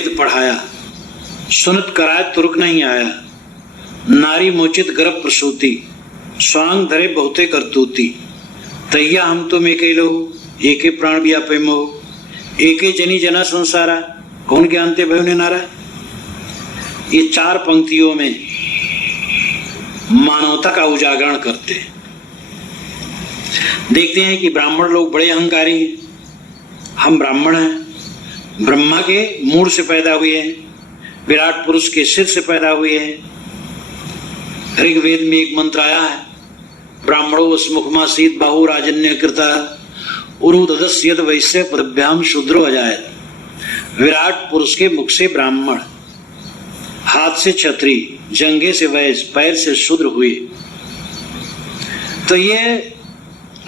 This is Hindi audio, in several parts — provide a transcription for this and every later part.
वेद पढ़ाया, सुनत कराए तुर्क नहीं आया। नारी मोचित गर्भ प्रसूति, स्वांग धरे बहुते करतूती। तैया हम तुम एके लोहु, एके प्राण व्यापे मोह। एके जनी जना संसारा, कौन ज्ञानते भयो ने नारा। ये 4 पंक्तियों में मानवता का उजागरण करते हैं। देखते हैं कि ब्राह्मण लोग बड़े अहंकारी हैं। हम ब्राह्मण हैं, ब्रह्मा के मूड से पैदा हुए हैं, विराट पुरुष के सिर से पैदा हुए हैं। ऋग्वेद में एक मंत्र आया है, ब्राह्मणो स्मुखमासीत बाहु राजन्य कृता उरुदस्यत वैश्य पदभ्याम शूद्रो अजायत। विराट पुरुष के मुख से ब्राह्मण, हाथ से क्षत्रिय, जंघे से वैश्य, पैर से शूद्र हुए। तो ये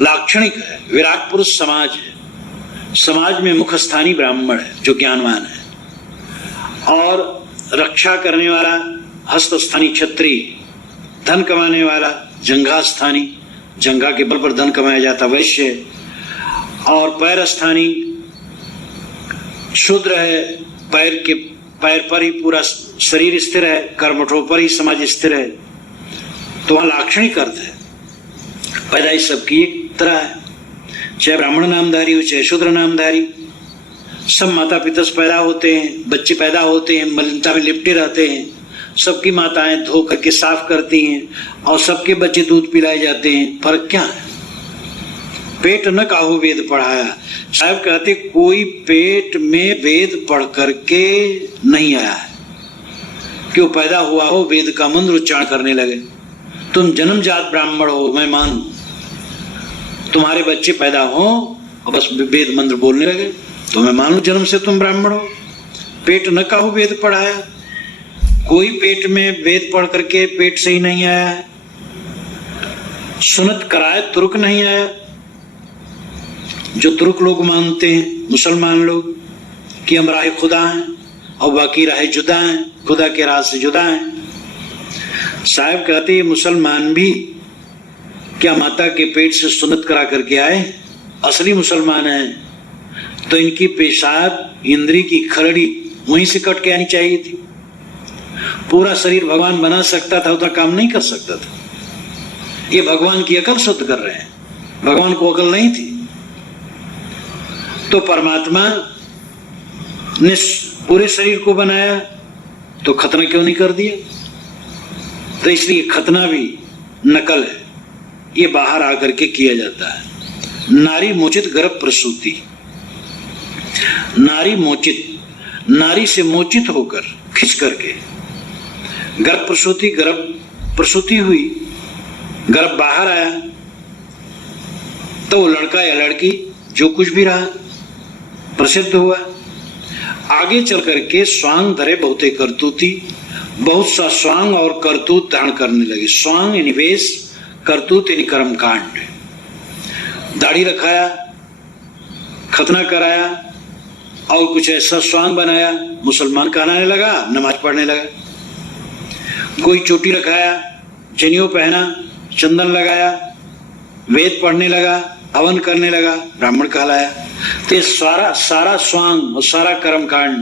लाक्षणिक है। विराट पुरुष समाज है, समाज में मुख्य स्थानीय ब्राह्मण है जो ज्ञानवान है, और रक्षा करने वाला हस्त स्थानीय क्षत्रिय, धन कमाने वाला जंघा स्थानीय, जंघा के बल पर धन कमाया जाता वैश्य, और पैर स्थानीय शूद्र है। पैर पर ही पूरा शरीर स्थिर है, कर्मठों पर ही समाज स्थिर है। तो वहां लाक्षणिक अर्थ है। पैदाइश सबकी एक तरह है, चाहे ब्राह्मण नामधारी हो चाहे शूद्र नामधारी। सब माता पिता से पैदा होते हैं, बच्चे पैदा होते हैं, मलिनता में लिपटे रहते हैं। सबकी माताएं धो करके साफ करती हैं और सबके बच्चे दूध पिलाए जाते हैं। फर्क क्या है? पेट न काहू वेद पढ़ाया। साहब कहते कोई पेट में वेद पढ़ करके नहीं आया है, क्यों पैदा हुआ हो वेद का मंत्र उच्चारण करने लगे। तुम जन्मजात ब्राह्मण हो, मैं मानूं। तुम्हारे बच्चे पैदा हो और बस वेद मंत्र बोलने लगे तो मैं मानूं जन्म से तुम ब्राह्मण हो। पेट न काहू वेद पढ़ाया, कोई पेट में वेद पढ़ करके पेट से ही नहीं आया है। सुनत कराए तुर्क नहीं आया। जो तुर्क लोग मानते हैं, मुसलमान लोग, कि हम राह खुदा हैं और बाकी राह जुदा हैं, खुदा के राह से जुदा हैं। साहब कहते हैं मुसलमान भी क्या माता के पेट से सुन्नत करा करके आए? असली मुसलमान हैं तो इनकी पेशाब इंद्री की खरड़ी वहीं से कट के आनी चाहिए थी। पूरा शरीर भगवान बना सकता था, उतना काम नहीं कर सकता था। ये भगवान की अकल शुद्ध कर रहे हैं, भगवान को अकल नहीं थी। तो परमात्मा ने पूरे शरीर को बनाया तो खतना क्यों नहीं कर दिया? तो इसलिए खतना भी नकल है, ये बाहर आकर के किया जाता है। नारी मोचित गर्भ प्रसूति। नारी मोचित, नारी से मोचित होकर, खिंच करके गर्भ प्रसूति, गर्भ प्रसूति हुई, गर्भ बाहर आया तो वो लड़का या लड़की जो कुछ भी रहा प्रसिद्ध हुआ। आगे चल करके स्वांग धरे बहुते करतूती, बहुत सा स्वांग और करतूत धारण करने लगे। स्वांग यानी वेश, करतूत यानी कर्मकांड। दाढ़ी रखाया, खतना कराया और कुछ ऐसा स्वांग बनाया, मुसलमान कहलाने लगा, नमाज पढ़ने लगा। कोई चोटी रखाया, जनेऊ पहना, चंदन लगाया, वेद पढ़ने लगा, हवन करने लगा, ब्राह्मण कहलाया। तो ये सारा स्वांग और सारा कर्मकांड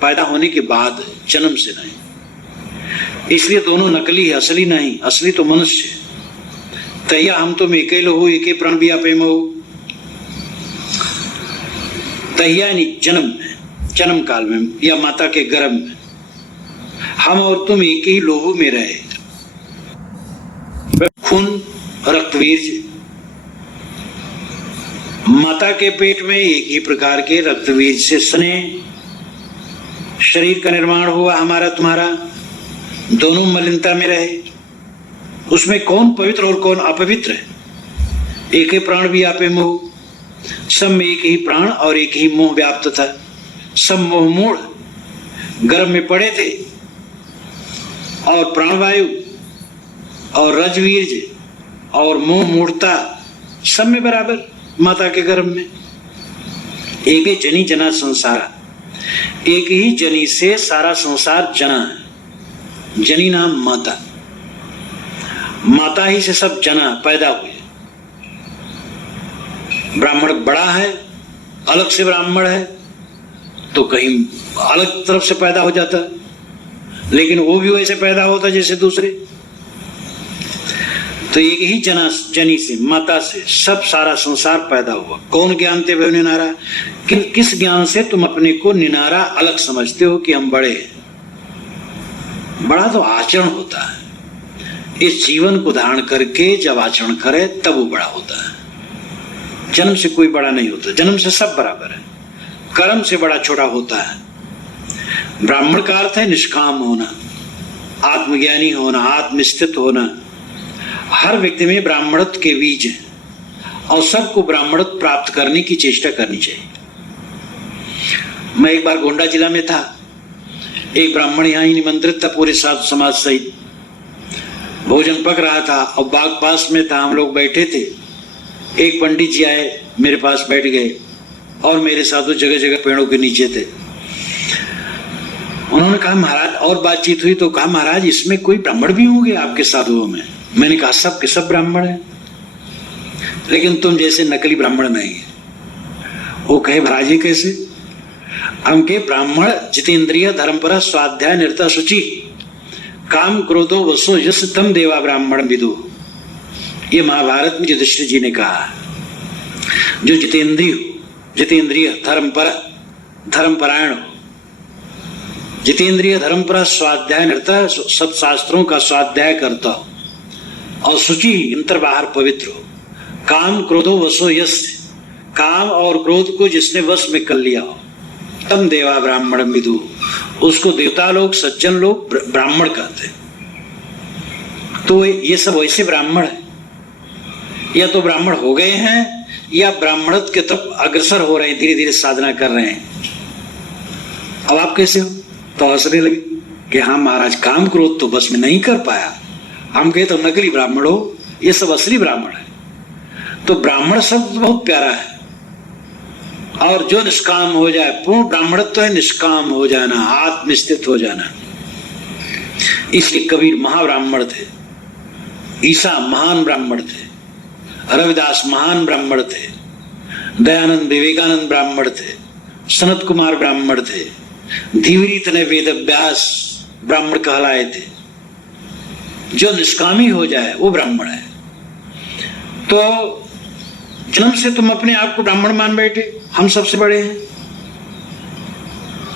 पैदा होने के बाद, जन्म से नहीं। इसलिए दोनों नकली है, असली नहीं। असली तो मनुष्य है। तैया हम तुम एके लोहु, एके प्राण व्यापे मोह। तैया यानी जन्म में, जन्म काल में या माता के गर्भ में हम और तुम एक ही लोहू में रहे। खून रक्तवीर्य, माता के पेट में एक ही प्रकार के रक्तवीर्य से स्नेह शरीर का निर्माण हुआ हमारा तुम्हारा। दोनों मलिनता में रहे। उसमें कौन पवित्र और कौन अपवित्र है? एक ही प्राण भी आपे मोह। सब में एक ही प्राण और एक ही मोह व्याप्त था। सब मोह मूढ़ गर्भ में पड़े थे और प्राणवायु और रजवीर्ज और मोह मूढ़ता सब में बराबर माता के गर्भ में। एक ही जनी जना संसार, एक ही जनी से सारा संसार जना है। जनी नाम माता, माता ही से सब जना पैदा हुए। ब्राह्मण बड़ा है, अलग से ब्राह्मण है तो कहीं अलग तरफ से पैदा हो जाता, लेकिन वो भी वैसे पैदा होता जैसे दूसरे। तो एक ही जनी से, माता से सब सारा संसार पैदा हुआ। कौन ज्ञानते भय निनारा, किस ज्ञान से तुम अपने को निनारा अलग समझते हो कि हम बड़े हैं? बड़ा तो आचरण होता है। इस जीवन को धारण करके जब आचरण करे तब वो बड़ा होता है। जन्म से कोई बड़ा नहीं होता, जन्म से सब बराबर है। कर्म से बड़ा छोटा होता है। ब्राह्मण का अर्थ है निष्काम होना, आत्मज्ञानी होना, आत्मस्थित होना। हर व्यक्ति में ब्राह्मणत्व के बीज हैं और सबको ब्राह्मणत्व प्राप्त करने की चेष्टा करनी चाहिए। मैं एक बार गोंडा जिला में था, एक ब्राह्मण यहाँ ही निमंत्रित था पूरे साधु समाज सहित। भोजन पक रहा था और बाग पास में था, हम लोग बैठे थे। एक पंडित जी आए, मेरे पास बैठ गए और मेरे साधु जगह जगह पेड़ों के नीचे थे। उन्होंने कहा महाराज, और बातचीत हुई तो कहा महाराज इसमें कोई ब्राह्मण भी होंगे आपके साधुओं में? मैंने कहा सब के सब ब्राह्मण हैं, लेकिन तुम जैसे नकली ब्राह्मण नहीं है। वो कहे महाराज जी कैसे? हम के ब्राह्मण जितेंद्रिय धर्मपरा स्वाध्याय निरता शुचि काम क्रोधो वसो यस तम देवा ब्राह्मण विदु। ये महाभारत में युधिष्ठिर जी ने कहा, जो जितेंद्रिय धर्मपर धर्मपरायण हो, जितेंद्रिय धर्मपरा स्वाध्याय निरता, सब शास्त्रों का स्वाध्याय करता हो और शुचि अंतर बाहर पवित्र हो, काम क्रोधो वसो यस, काम और क्रोध को जिसने वश में कर लिया हो, तम देवा ब्राह्मण विदु, उसको देवता लोग सज्जन लोग ब्राह्मण कहते हैं। तो ये सब वैसे ब्राह्मण है, या तो ब्राह्मण हो गए हैं या ब्राह्मणत्व के तरफ अग्रसर हो रहे हैं, धीरे धीरे साधना कर रहे हैं। अब आप कैसे हो? तो हंसने लगे कि हाँ महाराज, काम क्रोध तो बस में नहीं कर पाया। हम कहे तो नकली ब्राह्मण हो, ये सब असली ब्राह्मण है। तो ब्राह्मण शब्द बहुत प्यारा है, और जो निष्काम हो जाए, पूर्ण ब्राह्मणत्व है निष्काम हो जाना, आत्मस्थित हो जाना। इसलिए कबीर महाब्राह्मण थे, ईसा महान ब्राह्मण थे, रविदास महान ब्राह्मण थे, दयानंद विवेकानंद ब्राह्मण थे, सनत कुमार ब्राह्मण थे, धीवरीत ने वेद व्यास ब्राह्मण कहलाए थे। जो निष्कामी हो जाए वो ब्राह्मण है। तो जन्म से तुम अपने आप को ब्राह्मण मान बैठे, हम सबसे बड़े हैं।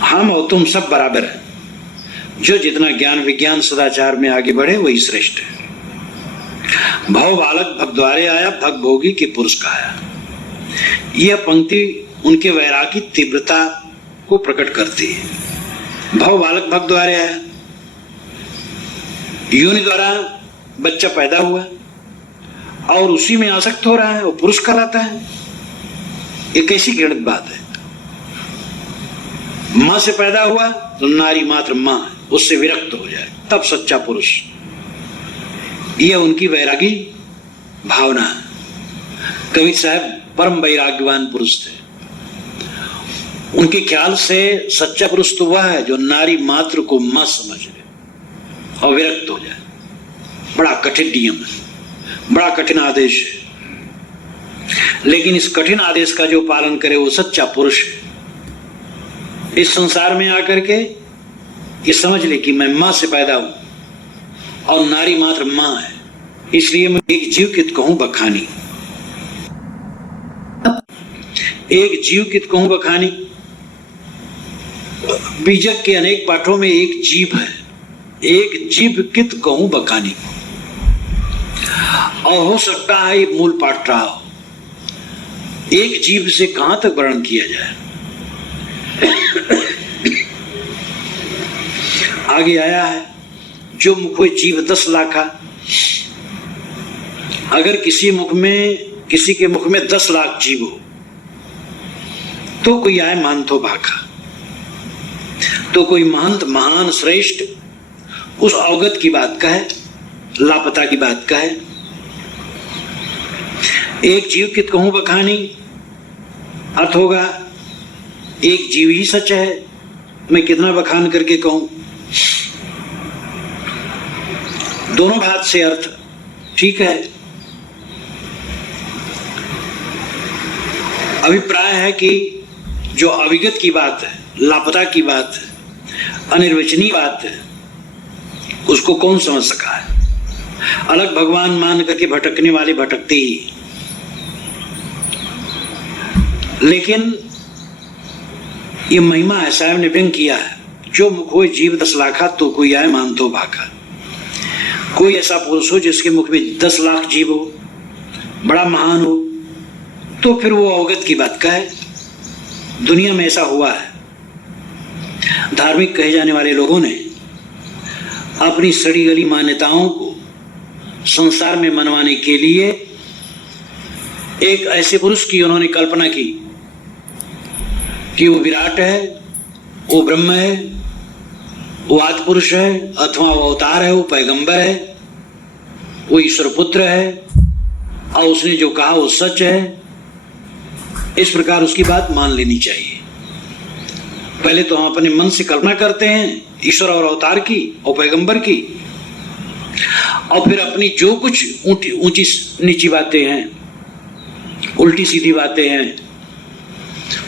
हम और तुम सब बराबर हैं। जो जितना ज्ञान विज्ञान सदाचार में आगे बढ़े वही श्रेष्ठ है। भव बालक भग द्वारे आया, भग भोगी के पुरुष कहाया। यह पंक्ति उनके वैराग की तीव्रता को प्रकट करती है। भव बालक भग द्वारे आया, योनि द्वारा बच्चा पैदा हुआ और उसी में आसक्त हो रहा है, वो पुरुष कहलाता है। ये कैसी घृणित बात है? मां से पैदा हुआ तो नारी मात्र मां है, उससे विरक्त हो जाए तब सच्चा पुरुष। यह उनकी वैरागी भावना है। कबीर साहब परम वैराग्यवान पुरुष थे। उनके ख्याल से सच्चा पुरुष तो वह है जो नारी मात्र को मां समझ ले और विरक्त हो जाए। बड़ा कठिन नियम है, बड़ा कठिन आदेश है, लेकिन इस कठिन आदेश का जो पालन करे वो सच्चा पुरुष है। इस संसार में आकर के ये समझ ले कि मैं मां से पैदा हूं और नारी मात्र मां है, इसलिए मैं एक जीव कित कहूं बखानी, एक जीव कित कहूं बखानी। बीजक के अनेक पाठों में एक जीव है, एक जीव कित कहूं बखानी, और हो सकता है ये मूल पाठ रहा हो। एक जीव से कहां तक वर्णन किया जाए। आगे आया है, जो मुख में जीव 10 लाखा। अगर किसी के मुख में 10 लाख जीव हो तो कोई आए महंतो भाखा, तो कोई महंत महान श्रेष्ठ उस अवगत की बात कहे, लापता की बात कहे। एक जीव कित कहूं बखानी अर्थ होगा एक जीव ही सच है, मैं कितना बखान करके कहूं। दोनों बात से अर्थ ठीक है। अभिप्राय है कि जो अविगत की बात है लापता की बात, अनिर्वचनीय बात, उसको कौन समझ सका है? अलग भगवान मान करके भटकने वाले भटकते ही। लेकिन ये महिमा है, साहब ने व्यंग किया है, जो मुख हो जीव 10 लाखा, तो कोई आए मान तो भागा। कोई ऐसा पुरुष हो जिसके मुख में 10 लाख जीव हो, बड़ा महान हो, तो फिर वो अवगत की बात का है। दुनिया में ऐसा हुआ है, धार्मिक कहे जाने वाले लोगों ने अपनी सड़ी गली मान्यताओं को संसार में मनवाने के लिए एक ऐसे पुरुष की उन्होंने कल्पना की कि वो विराट है, वो ब्रह्म है, वो आदि पुरुष है, अथवा वो अवतार है, वो पैगंबर है, वो ईश्वर पुत्र है, और उसने जो कहा वो सच है। इस प्रकार उसकी बात मान लेनी चाहिए। पहले तो हम अपने मन से कल्पना करते हैं ईश्वर और अवतार की और पैगंबर की, और फिर अपनी जो कुछ ऊंची नीची बातें हैं, उल्टी सीधी बातें हैं,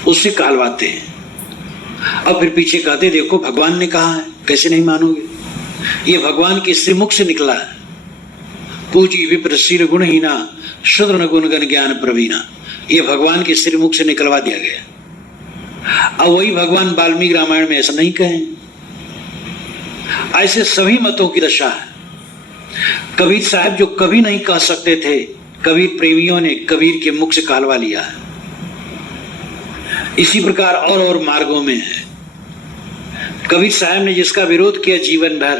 उससे कहलवाते हैं। अब फिर पीछे कहते देखो भगवान ने कहा है, कैसे नहीं मानोगे? ये भगवान के श्रीमुख से निकला है। पूजी विप्र शील गुणहीना, शूद्र गुण गण ज्ञान प्रवीणा, ये भगवान के श्रीमुख से निकलवा दिया गया। अब वही भगवान वाल्मीकि रामायण में ऐसा नहीं कहें। ऐसे सभी मतों की दशा है। कबीर साहब जो कभी नहीं कह सकते थे, कबीर प्रेमियों ने कबीर के मुख से कहलवा लिया है। इसी प्रकार और मार्गों में है। कबीर साहब ने जिसका विरोध किया जीवन भर,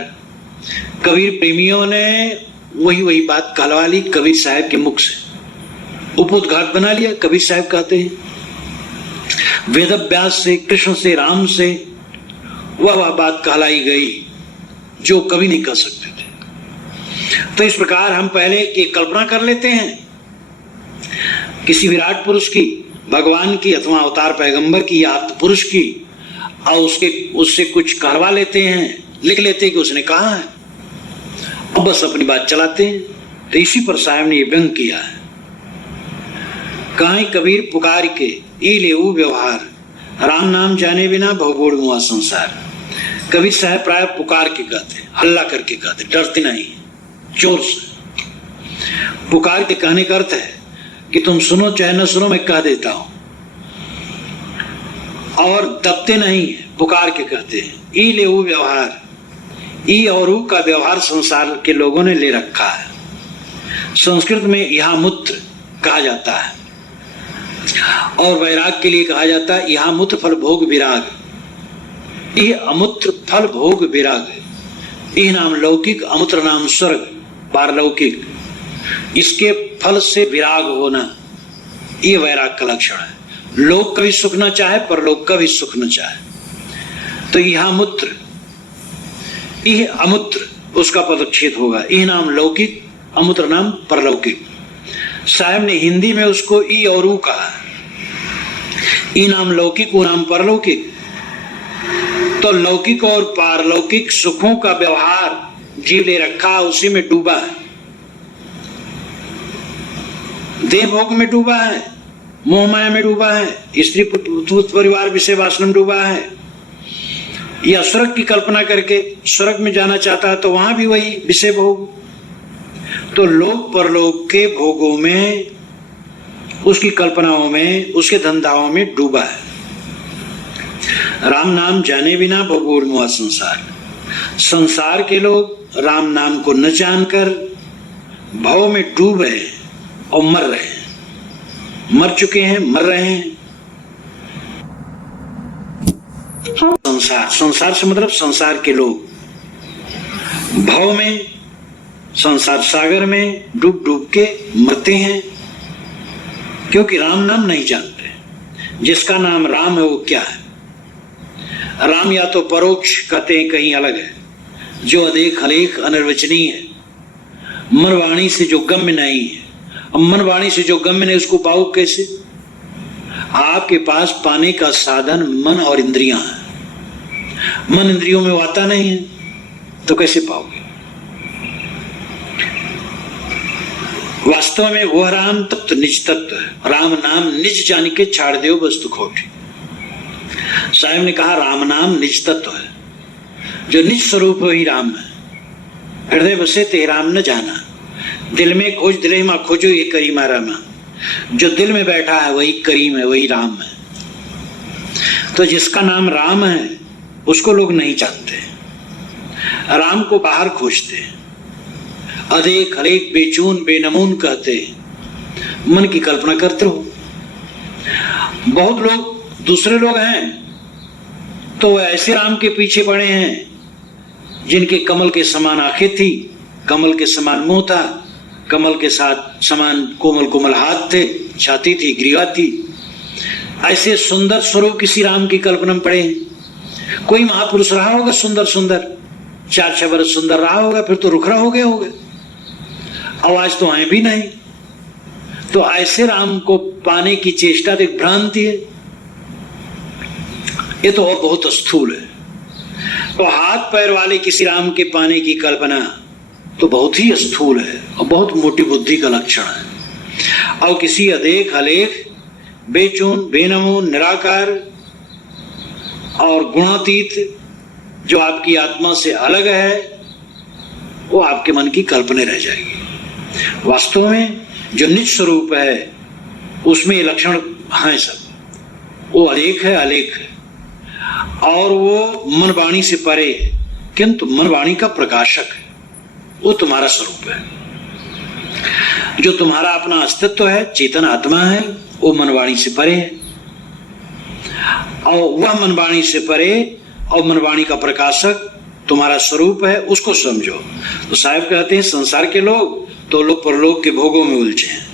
कबीर प्रेमियों ने वही बात कहलवा ली कबीर साहब के मुख से, उपोद्घात बना लिया। कबीर साहब कहते हैं वेद व्यास से, कृष्ण से, राम से वह बात कहलाई गई जो कभी नहीं कह सकते थे। तो इस प्रकार हम पहले की कल्पना कर लेते हैं किसी विराट पुरुष की, भगवान की अथवा अवतार पैगंबर की या आप्त पुरुष की, और उससे कुछ कहवा लेते हैं, लिख लेते हैं कि उसने कहा है, अब बस अपनी बात चलाते हैं। तो इसी पर साहब ने ये व्यंग किया है। कहीं कबीर पुकार के ई लेऊ व्यवहार, राम नाम जाने बिना भवगोड़ मुआ संसार। कबीर साहब प्राय पुकार के कहते, हल्ला करके कहते, डरते नहीं, जोर से पुकार के कहने का अर्थ है कि तुम सुनो चाहे न सुनो, मैं कह देता हूं। और दबते नहीं, पुकार के कहते हैं। ई लेऊ व्यवहार, ई और ऊ का व्यवहार संसार के लोगों ने ले रखा है। संस्कृत में यहाँ मूत्र कहा जाता है, और वैराग के लिए कहा जाता है यहाँ मूत्र फल भोग विराग। ये अमूत्र फल भोग विराग, ये नाम लौकिक, अमूत्र नाम स्वर्ग पारलौकिक। इसके फल से विराग होना, ये वैराग का लक्षण है। लोक कभी सुख न चाहे, परलोक कभी सुख न चाहे। तो यहाँ मूत्र, यह अमूत्र, उसका पदच्छेद होगा। यह नाम लौकिक, अमूत्र नाम परलौकिक। साहब ने हिंदी में उसको ई और ऊ कहा, ई नाम लौकिक, ऊ नाम परलौकिक। तो लौकिक और पारलौकिक सुखों का व्यवहार जीव ले रखा, उसी में डूबा है, देह भोग में डूबा है, मोह माया में डूबा है, स्त्री परिवार विषय वासना में डूबा है, या स्वर्ग की कल्पना करके स्वर्ग में जाना चाहता है तो वहां भी वही विषय भोग। तो लोक परलोक के भोगों में, उसकी कल्पनाओं में, उसके धंधाओं में डूबा है। राम नाम जाने बिना भोगोड़ मुआ संसार। संसार के लोग राम नाम को न जानकर भव में डूब रहे और मर रहे हैं, मर चुके हैं, मर रहे हैं। संसार, संसार से मतलब संसार के लोग भव में, संसार सागर में डूब डूब के मरते हैं, क्योंकि राम नाम नहीं जानते। जिसका नाम राम है वो क्या है? राम या तो परोक्ष कहते हैं, कहीं अलग है, जो अदेख अलेख अनिर्वचनीय है, मनवाणी से जो गम्य नहीं है। अब मनवाणी से जो गम्य नहीं, उसको पाओ कैसे? आपके पास पाने का साधन मन और इंद्रियां हैं, मन इंद्रियों में आता नहीं है तो कैसे पाओगे? वास्तव में वह राम तत्व निज तत्व है। राम नाम निज जान के छाड़ दो वस्तु खोटी। साहब ने कहा राम नाम निज तत्व है, जो निज स्वरूप वही राम है। हृदय बसे ते राम न जाना, दिल में खोज दिले माँ खोजो ये करीमा रामा। जो दिल में बैठा है वही करीम है, वही राम है। तो जिसका नाम राम है उसको लोग नहीं जानते, राम को बाहर खोजते, अदेख अलेख बेचून बेनमून कहते, मन की कल्पना करते हो। बहुत लोग दूसरे लोग हैं तो ऐसे राम के पीछे पड़े हैं जिनके कमल के समान आंखें थी, कमल के समान मुंह था, कमल के साथ समान कोमल कोमल हाथ थे, छाती थी, ग्रीवा थी। ऐसे सुंदर स्वरूप किसी राम की कल्पना में पड़े हैं। कोई महापुरुष रहा होगा सुंदर सुंदर, 4-6 वर्ष सुंदर रहा होगा, फिर तो रुखरा हो गया होगा, आवाज तो आए भी नहीं। तो ऐसे राम को पाने की चेष्टा तो एक भ्रांति है, ये तो और बहुत स्थूल है। तो हाथ पैर वाले किसी राम के पाने की कल्पना तो बहुत ही स्थूल है और बहुत मोटी बुद्धि का लक्षण है। और किसी अदेख अलेख बेचून बेनमून निराकार और गुणातीत जो आपकी आत्मा से अलग है, वो आपके मन की कल्पना रह जाएगी। वास्तव में जो निज स्वरूप है उसमें ये लक्षण हैं सब। वो अलेख है, अलेख है, और वो मन वाणी से परे है, किंतु मन वाणी का प्रकाशक है। वो तुम्हारा स्वरूप है। जो तुम्हारा अपना अस्तित्व है, चेतन आत्मा है, वो मनवाणी से परे है। और वह मनवाणी से परे और मनवाणी का प्रकाशक तुम्हारा स्वरूप है, उसको समझो। तो साहब कहते हैं संसार के लोग तो लोक परलोक के भोगों में उलझे हैं,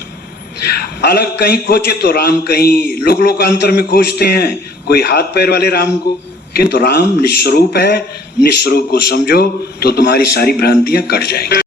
अलग कहीं खोजे तो राम कहीं लोक लोकांतर में खोजते हैं, कोई हाथ पैर वाले राम को। किंतु राम निस्वरूप है, निस्वरूप को समझो तो तुम्हारी सारी भ्रांतियां कट जाएंगी।